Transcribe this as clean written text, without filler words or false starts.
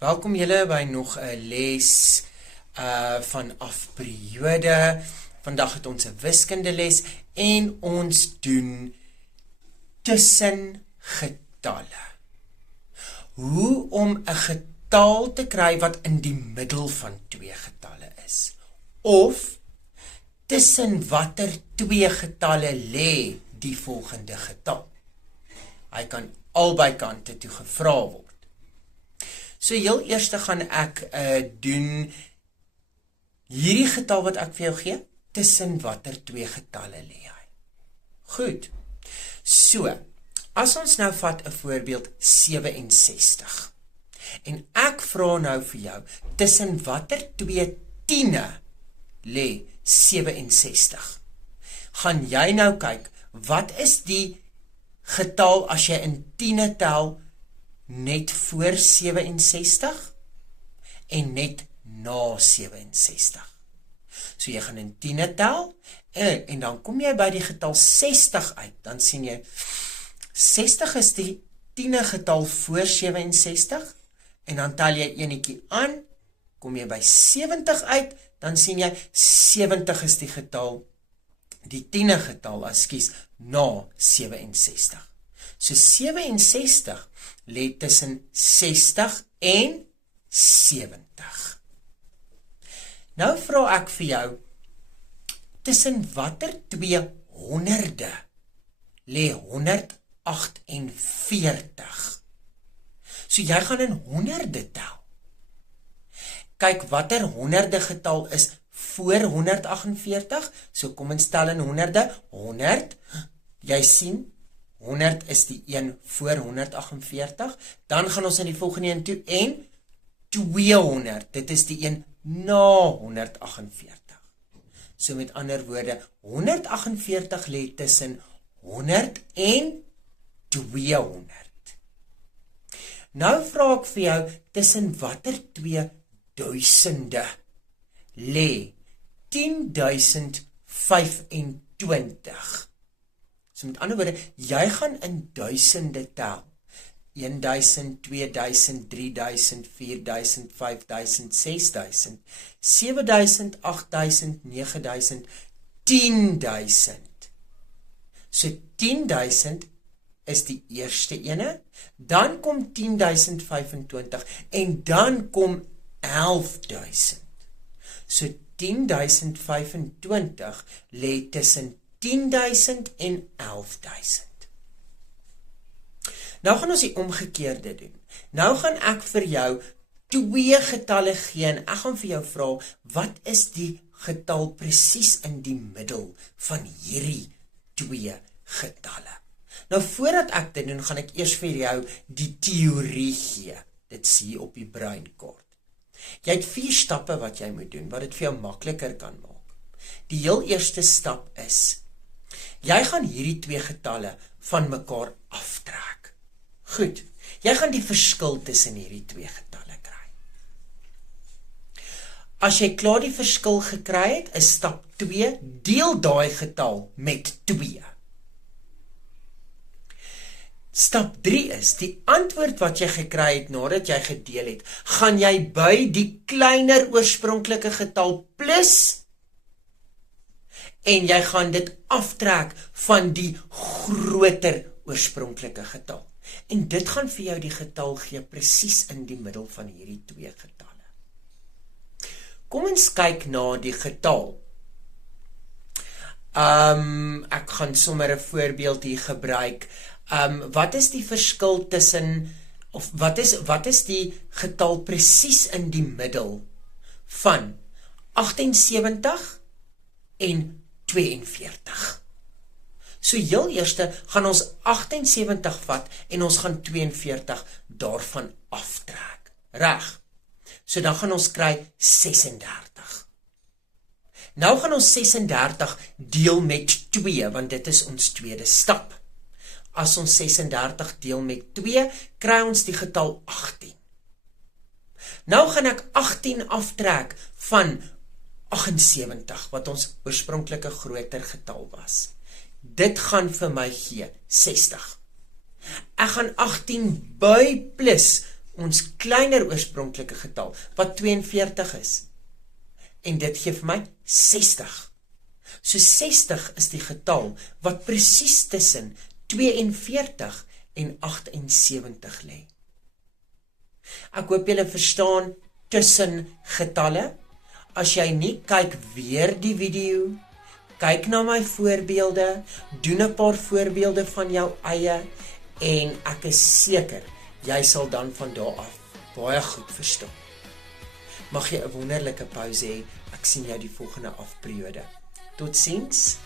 Welkom julle by nog 'n les vanaf periode. Vandag het ons 'n wiskundeles en ons doen tussengetalle. Hoe om 'n getal te kry wat in die middel van twee getalle is. Of tussen watter twee getalle lê die volgende getal. Hy kan albei kante toe gevra word. So heel eerste gaan ek doen hierdie getal wat ek vir jou gee, tussen watter twee getalle lê hy. Goed, so, as ons nou vat 'n voorbeeld 67, en ek vra nou vir jou, tussen watter twee tiene lê 67, gaan jy nou kyk, wat is die getal as jy in tiene tel, net voor 67 en net na 67. So jy gaan in tiene tel en dan kom jy by die getal 60 uit. Dan sien jy 60 is die tiene getal voor 67 en dan tel jy enetjie aan, kom jy by 70 uit, dan sien jy 70 is die getal, die tiene getal, na 67. So 67 lê tussen 60 en 70. Nou vra ek vir jou, tussen watter twee honderde lê 148? So jy gaan in honderde tel. Kyk, watter honderde getal is voor 148? So kom ons tel in honderde. 100, jy sien, 100 is die een voor 148, dan gaan ons in die volgende een toe, en 200, dit is die een na 148. So met ander woorde, 148 lê tussen 100 en 200. Nou vra ek vir jou, tussen watter twee duisende lê 10.025? So met ander woorde, jy gaan in duisende tel. 1000, 2000, 3000, 4000, 5000, 6000, 7000, 8000, 9000, 10.000. So 10.000 is die eerste ene, dan kom 10.025 en dan kom 11.000. So 10.025 lê tussen 10.000 en 11.000. Nou gaan ons die omgekeerde doen. Nou gaan ek vir jou twee getalle gee en ek gaan vir jou vra, wat is die getal presies in die middel van hierdie twee getalle? Nou voordat ek dit doen, gaan ek eers vir jou die teorie gee. Dit sien jy op die breinkort. Jy het 4 stappe wat jy moet doen, wat dit vir jou makliker kan maak. Die heel eerste stap is, jy gaan hierdie twee getalle van mekaar aftrek. Goed, jy gaan die verskil tussen hierdie twee getalle kry. As jy klaar die verskil gekry het, is stap 2, deel daai getal met 2. Stap 3 is, die antwoord wat jy gekry het nadat jy gedeel het, gaan jy by die kleiner oorspronklike getal plus, en jy gaan dit aftrek van die groter oorspronklike getal. En dit gaan vir jou die getal gee presies in die middel van hierdie twee getalle. Kom ons kyk na die getal. Ek gaan sommer 'n voorbeeld hier gebruik. Wat is die verskil tussen, of wat is die getal presies in die middel van 78 en 42? So heel eerste gaan ons 78 vat en ons gaan 42 daarvan aftrek. Reg. So dan gaan ons kry 36. Nou gaan ons 36 deel met 2, want dit is ons tweede stap. As ons 36 deel met 2, kry ons die getal 18. Nou gaan ek 18 aftrek van 78, wat ons oorspronklike groter getal was. Dit gaan vir my gee 60. Ek gaan 18 by plus ons kleiner oorspronklike getal, wat 42 is. En dit gee vir my 60. So 60 is die getal wat presies tussen 42 en 78 lê. Ek hoop julle verstaan tussen getalle. As jy nie, kyk weer die video, kyk na my voorbeelde, doen 'n paar voorbeelde van jou eie, en ek is seker, jy sal dan van daar af baie goed verstaan. Mag jy 'n wonderlike pouse hê, ek sien jou die volgende afperiode. Totsiens.